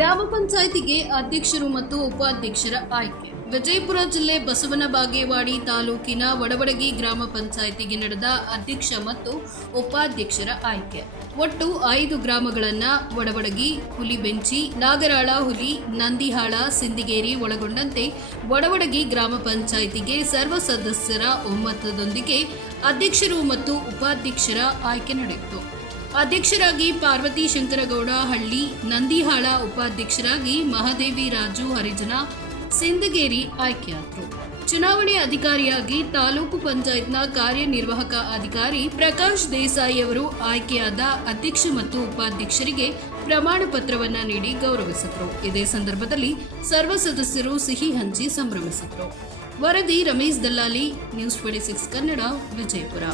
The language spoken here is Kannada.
ಗ್ರಾಮ ಪಂಚಾಯಿತಿಗೆ ಅಧ್ಯಕ್ಷರು ಮತ್ತು ಉಪಾಧ್ಯಕ್ಷರ ಆಯ್ಕೆ. ವಿಜಯಪುರ ಜಿಲ್ಲೆ ಬಸವನ ಬಾಗೇವಾಡಿ ತಾಲೂಕಿನ ವಡವಡಗಿ ಗ್ರಾಮ ಪಂಚಾಯಿತಿಗೆ ನಡೆದ ಅಧ್ಯಕ್ಷ ಮತ್ತು ಉಪಾಧ್ಯಕ್ಷರ ಆಯ್ಕೆ. ಒಟ್ಟು 5 ಗ್ರಾಮಗಳನ್ನ ವಡವಡಗಿ, ಹುಲಿಬೆಂಚಿ, ನಾಗರಾಳ ಹುಲಿ, ನಂದಿಹಾಳ, ಸಿಂದಿಗೇರಿ ಒಳಗೊಂಡಂತೆ ವಡವಡಗಿ ಗ್ರಾಮ ಪಂಚಾಯಿತಿಗೆ ಸರ್ವ ಸದಸ್ಯರ ಒಮ್ಮತದೊಂದಿಗೆ ಅಧ್ಯಕ್ಷರು ಮತ್ತು ಉಪಾಧ್ಯಕ್ಷರ ಆಯ್ಕೆ ನಡೆಯಿತು. ಅಧ್ಯಕ್ಷರಾಗಿ ಪಾರ್ವತಿ ಶಂಕರಗೌಡ ಹಳ್ಳಿ, ನಂದಿಹಾಳ, ಉಪಾಧ್ಯಕ್ಷರಾಗಿ ಮಹಾದೇವಿ ರಾಜು ಹರಿಜನ, ಸಿಂದಗೇರಿ ಆಯ್ಕೆಯಾದರು. ಚುನಾವಣೆ ಅಧಿಕಾರಿಯಾಗಿ ತಾಲೂಕು ಪಂಚಾಯತ್ನ ಕಾರ್ಯನಿರ್ವಾಹಕ ಅಧಿಕಾರಿ ಪ್ರಕಾಶ್ ದೇಸಾಯಿ ಅವರು ಆಯ್ಕೆಯಾದ ಅಧ್ಯಕ್ಷ ಮತ್ತು ಉಪಾಧ್ಯಕ್ಷರಿಗೆ ಪ್ರಮಾಣ ಪತ್ರವನ್ನು ನೀಡಿ ಗೌರವಿಸಿದರು. ಇದೇ ಸಂದರ್ಭದಲ್ಲಿ ಸರ್ವ ಸದಸ್ಯರು ಸಿಹಿ ಹಂಚಿ ಸಂಭ್ರಮಿಸಿದರು. ವರದಿ ರಮೇಶ್ ದಲ್ಲಾಲಿ, ನ್ಯೂಸ್ 26 ಕನ್ನಡ, ವಿಜಯಪುರ.